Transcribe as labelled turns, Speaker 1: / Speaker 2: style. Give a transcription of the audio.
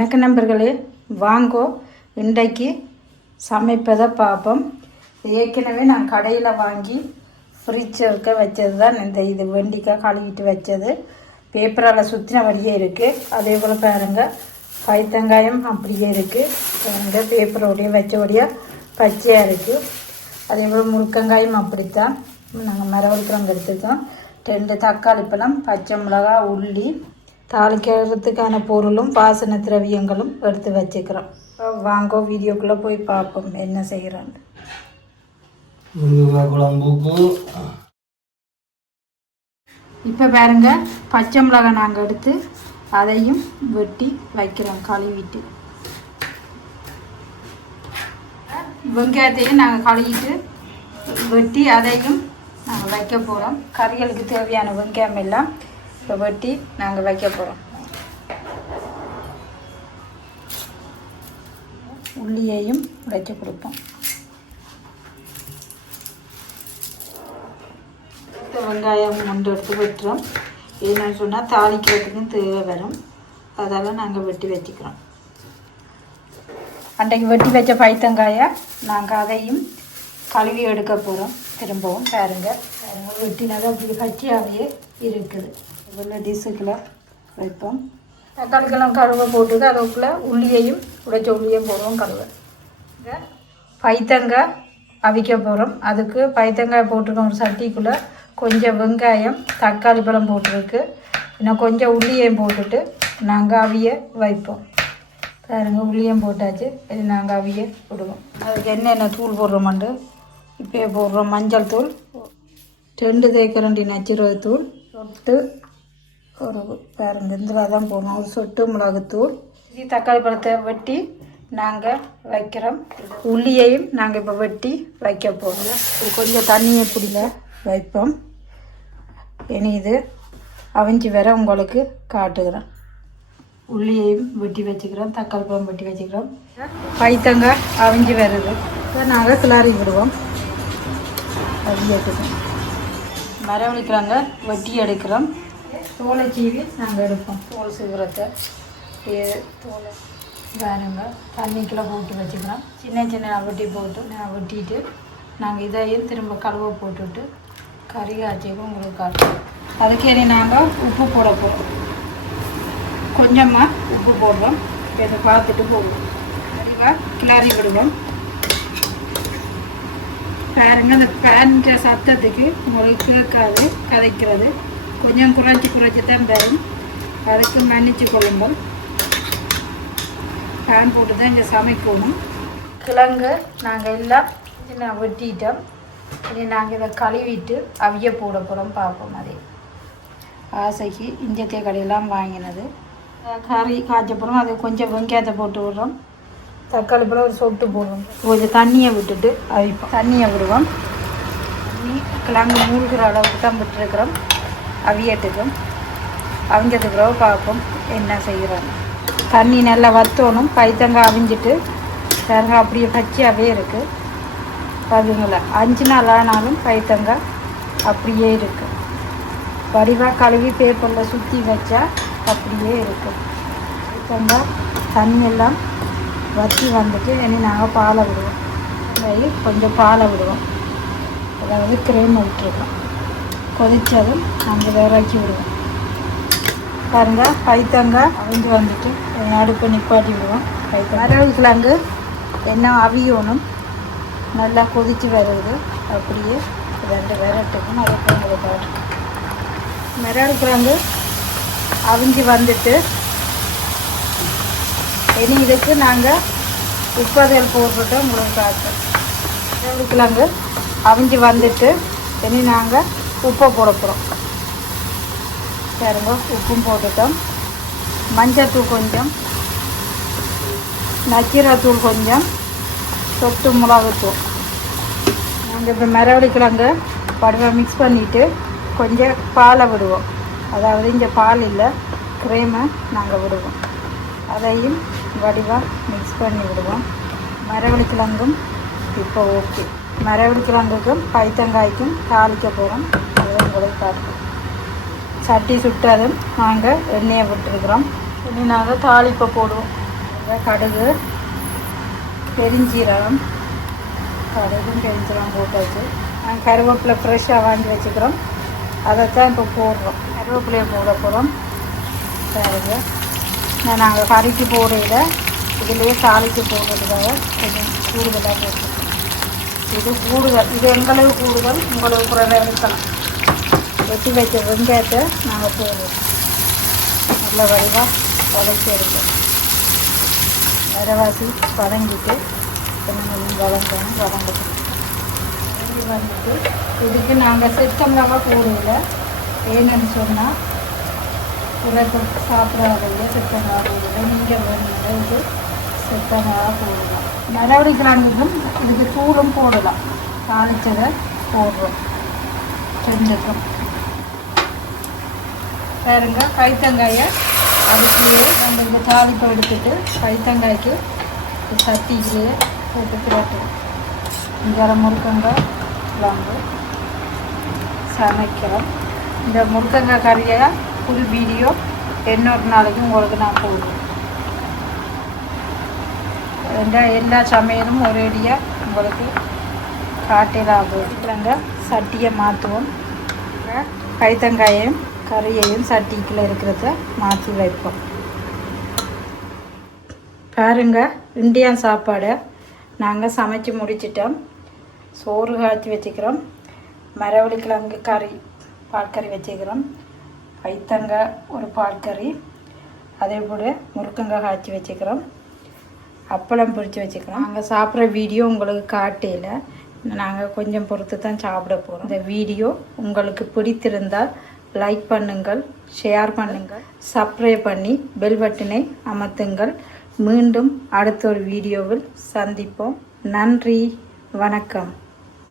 Speaker 1: வணக்க நண்பர்களே வாங்கோ. இன்றைக்கு சமைப்பதை பார்ப்போம் ஏற்கனவே நான் கடையில் வாங்கி ஃப்ரிட்ஜுக்கு வச்சது தான் இந்த இது வெண்டிக்காய் கழுவிட்டு வச்சது. பேப்பரால் சுற்றின வழியே இருக்குது அதே போல் பாருங்கள் பைத்தங்காயம் அப்படியே இருக்குது பாருங்கள் பேப்பரோடைய வச்சோடைய பச்சையாக இருக்குது அதே போல் முருக்கங்காயும் அப்படித்தான். நாங்கள் மரவழுக்கிறவங்க எடுத்துக்கோம் ரெண்டு தக்காளி பழம் பச்சை மிளகா உள்ளி தாளிக்கிறதுக்கான பொருளும் வாசன திரவியங்களும் எடுத்து வச்சுக்கிறோம். வாங்கோ வீடியோக்குள்ளே போய் பார்ப்போம் என்ன செய்கிறோன்னு
Speaker 2: குழம்புக்கு.
Speaker 1: இப்போ பாருங்க பச்சை மிளகாய் நாங்கள் எடுத்து அதையும் வெட்டி வைக்கிறோம் கழுவிட்டு. வெங்காயத்தையும் நாங்கள் கழுவிட்டு வெட்டி அதையும் நாங்கள் வைக்க போகிறோம் கறிகளுக்கு தேவையான வெங்காயம் எல்லாம் இப்போ வெட்டி நாங்கள் வைக்க போகிறோம் உள்ளியையும் உடைச்சு கொடுப்போம். இந்த வெங்காயம் முண்டு எடுத்து வெட்டுறோம். என்னன்னு சொன்னால் தாளிக்கிறதுக்கும் தேவை வரும். அதால் நாங்கள் வெட்டி வச்சுக்கிறோம். அன்றைக்கு வெட்டி வச்ச பைத்தங்காயை நாங்கள் அதையும் கழுவி எடுக்க போகிறோம் திரும்பவும் பாருங்கள் பாருங்க வெட்டினது அப்படி பச்சையாகவே இருக்குது. இதில் டிஷ்ஷுக்குள்ள வைப்போம் தக்காளிக்கெல்லாம் கழுவை போட்டுது அதுக்குள்ளே உள்ளியையும் உடைச்ச உள்ளியும் போடுவோம் கழுவை பைத்தங்காய் அவிக்க போகிறோம் அதுக்கு பைத்தங்காய் போட்டிருக்கோம் ஒரு சட்டிக்குள்ளே. கொஞ்சம் வெங்காயம் தக்காளி பழம் போட்டிருக்கு. இன்னும் கொஞ்சம் உள்ளியையும் போட்டுட்டு நாங்கள் அவிய வைப்போம். பாருங்கள் உள்ளியம் போட்டாச்சு. இது நாங்கள் அவிய விடுவோம். அதுக்கு என்னென்ன தூள் போடுறோமாண்டு? இப்போ போடுறோம் மஞ்சள் தூள். ரெண்டு தேக்கரண்டி நச்சுரவு தூள். சொட்டு ஒரு பாருங்க இதில் தான் போகணும் ஒரு சொட்டு மிளகுத்தூள். இது தக்காளி பழத்தை வெட்டி நாங்கள் வைக்கிறோம். உள்ளியையும் நாங்கள் இப்போ வெட்டி வைக்க போகிறோம் கொஞ்சம் தண்ணியை பிடில வைப்போம். இனி இது அவிஞ்சி வர உங்களுக்கு காட்டுகிறேன். உள்ளியையும் வெட்டி வச்சுக்கிறோம். தக்காளி பழம் வெட்டி வச்சுக்கிறோம். பைத்தங்காய் அவிஞ்சி வருது. நாங்கள் கிளாரி விடுவோம். அவியத்துக்கு மரவழிக்கிறாங்க வெட்டி எடுக்கிறோம். தோலை சீவி நாங்கள் எடுப்போம். தோல் சீவிரத்தை தோலை வேணுங்க தண்ணிக்குள்ளே போட்டு வச்சுக்கிறோம். சின்ன சின்ன வெட்டி போட்டு நான் வெட்டிட்டு நாங்கள் இதையும் திரும்ப கழுவ போட்டுட்டு கறி காய்ச்சிக்கும் உங்களுக்கு காட்டுவோம் அதுக்கு இனி நாங்கள் உப்பு போட போகிறோம் கொஞ்சமாக உப்பு போடுறோம். இப்போ இதை பார்த்துட்டு போடுவோம் சரிவா கிளறி விடுவோம். பாருங்க அந்த பேன்ற சத்தத்துக்கு உங்களுக்கு கேட்காது கதைக்கிறது. கொஞ்சம் குறைச்சி குறைச்சி தான் வரும். அதுக்கு மன்னிச்சு கொள்ளுங்கள். பேன் போட்டு தான் இங்கே சமைக்கணும். கிழங்கு நாங்கள் எல்லாம் நான் வெட்டிட்டோம். இனி நாங்கள் இதை கழுவிட்டு அவிய போட போகிறோம் பார்ப்போம் அதே. ஆசைக்கு இஞ்சத்திய கடையெல்லாம் வாங்கினது. கறி காய்ச்சப்புறம் அது கொஞ்சம் வெங்காயத்தை போட்டு விடுறோம். தக்காளி பழம் ஒரு சொட்டு போடுவோம் கொஞ்சம் தண்ணியை விட்டுட்டு அவிப்போம் தண்ணியை விடுவோம். தண்ணி கிழங்கு மூழ்கிற அளவுக்கு தான் விட்டுருக்குறோம். அவியட்டுக்கும். அவிஞ்சதுக்கு பிறகு பார்ப்போம் என்ன செய்கிறோம். தண்ணி நல்லா வற்றணும் பைத்தங்காய் அவிஞ்சிட்டு தேங்காய் அப்படியே பச்சையாகவே இருக்குது பாருங்களா அஞ்சு நாள் ஆனாலும் பைத்தங்காய் அப்படியே இருக்குது வடிவாக கழுவி பேப்பரில் சுற்றி வச்சா அப்படியே இருக்கும் பைத்தங்காய் தண்ணியெல்லாம் வற்றி வந்துட்டு இனி நாங்கள் பாலை விடுவோம். வெயில் கொஞ்சம் பாலை விடுவோம். அதாவது கிரேம் விட்டுருக்கோம் கொதித்ததும் நாங்கள் விறக்கி விடுவோம். பாருங்க பைத்தங்காய் அவிஞ்சு வந்துட்டு அடுப்பு நிப்பாட்டி விடுவோம். பைத்தங்காய். வரவு கிழங்கு என்ன அவியணும். நல்லா கொதித்து வருது. அப்படியே ரெண்டு விரட்டுக்கும் அதை போய் பாட்டு கிழங்கு அவிஞ்சு வந்துட்டு இனி இதுக்கு நாங்கள் உப்பதல் போட்டுட்டு உங்களுக்கு காட்டுறோம் மிரடு அவிஞ்சு வந்துட்டு இனி நாங்கள் உப்பை போட போகிறோம் உப்பும் போட்டுட்டோம். மஞ்சத்தூள் கொஞ்சம் நச்சீரத்தூள் கொஞ்சம் சொட்டு மிளகுத்தூள். நாங்கள் இப்போ மரவள்ளி படுவை மிக்ஸ் பண்ணிவிட்டு கொஞ்சம் பாலை விடுவோம். அதாவது இங்கே பால் இல்லை க்ரீமை நாங்கள் விடுவோம். அதையும் வடிவாக மிக்ஸ் பண்ணி விடுவோம். மரவள்ளி கிழங்கும் இப்போ ஓகே மரவள்ளி கிழங்குக்கும் பைத்தங்காய்க்கும் தாளிக்க போகிறோம் அதை உங்களுக்கு பார்ப்போம். சட்டி சுட்டதும் நாங்கள் எண்ணெயை விட்டுருக்குறோம். இனி நாங்கள் தாளிப்பை போடுவோம். கடுகு பெருஞ்சீரகம் கடுகும் பெருஞ்சீரகம் போட்டாச்சு. நாங்கள் கருவேப்பிலை ஃப்ரெஷ்ஷாக வாங்கி வச்சுக்கிறோம். அதைத்தான் இப்போ போடுறோம். கருவேப்பிலையை போட போகிறோம் பாருங்க. நாங்கள் கறிக்கு போடையில் இதுலேயே தாளிக்கு போடுறதுக்காக கொஞ்சம் கூடுதலாக போட்டுருக்கோம் இது கூடுதல் இது எங்களுக்கு கூடுதல் உங்களுக்கு குறைவாக இருக்கலாம் வெட்டி வைக்க வெங்காயத்தை நாங்கள் போடுவோம் நல்ல வடிவாக வதக்கி எடுப்போம் வரவாசி வதங்கிட்டு கொஞ்சம் கொஞ்சம் வதங்கணும் வதங்கிட்டு வந்துட்டு இதுக்கு நாங்கள் சித்தம்லாக போடுவதில்லை ஏன்னு சொன்னால் உலகம் சாப்பிடாதவங்க சித்தமாக போடுங்க நீங்கள் வேணுங்க இது சித்தமாக போடலாம் மரவடி கிழங்குக்கும் இதுக்கு தூளும் போடலாம். தாளிச்சதை போடுறோம். செஞ்சுக்கும் பாருங்க கைத்தங்காயை அதுக்குள்ளேயே நம்ம இந்த தாளிப்பை எடுத்துட்டு கைத்தங்காய்க்கு சட்டிக்கிலேயே போட்டு பிரட்டும் இங்கே முருக்கங்காய் குழம்பு சமைக்கிறோம். இந்த முருக்கங்காய் கறியை புது வீடியோ. இன்னொரு நாளைக்கு உங்களுக்கு நான் போடுவேன் எல்லா எல்லா சமையலும் ஒரேடியாக உங்களுக்கு காட்டிலாகும் போட்டுக்கிறாங்க சட்டியை மாற்றுவோம். கைத்தங்காயையும் கறியையும் சட்டிக்குள்ளே இருக்கிறத மாற்றி வைப்போம். பாருங்க இண்டியன் சாப்பாடை. நாங்கள் சமைச்சு முடிச்சிட்டோம். சோறு காய்ச்சி வச்சுக்கிறோம். மரவள்ளி கிழங்கு கறி பால்கறி வச்சுக்கிறோம். கைத்தங்காய் ஒரு பால்கறி அதே போல் முருக்கங்காய் காய்ச்சி வச்சுக்கிறோம். அப்பளம் பிடிச்சி வச்சுக்கிறோம். நாங்கள் சாப்பிட்ற வீடியோ உங்களுக்கு காட்டையில் நாங்கள் கொஞ்சம் பொறுத்து தான் சாப்பிட போகிறோம் இந்த வீடியோ உங்களுக்கு பிடித்திருந்தால் லைக் பண்ணுங்கள் ஷேர் பண்ணுங்கள் சப்ஸ்கிரைப் பண்ணி பெல் பட்டனை அமர்த்துங்கள். மீண்டும் அடுத்த ஒரு வீடியோவில் சந்திப்போம். நன்றி வணக்கம்.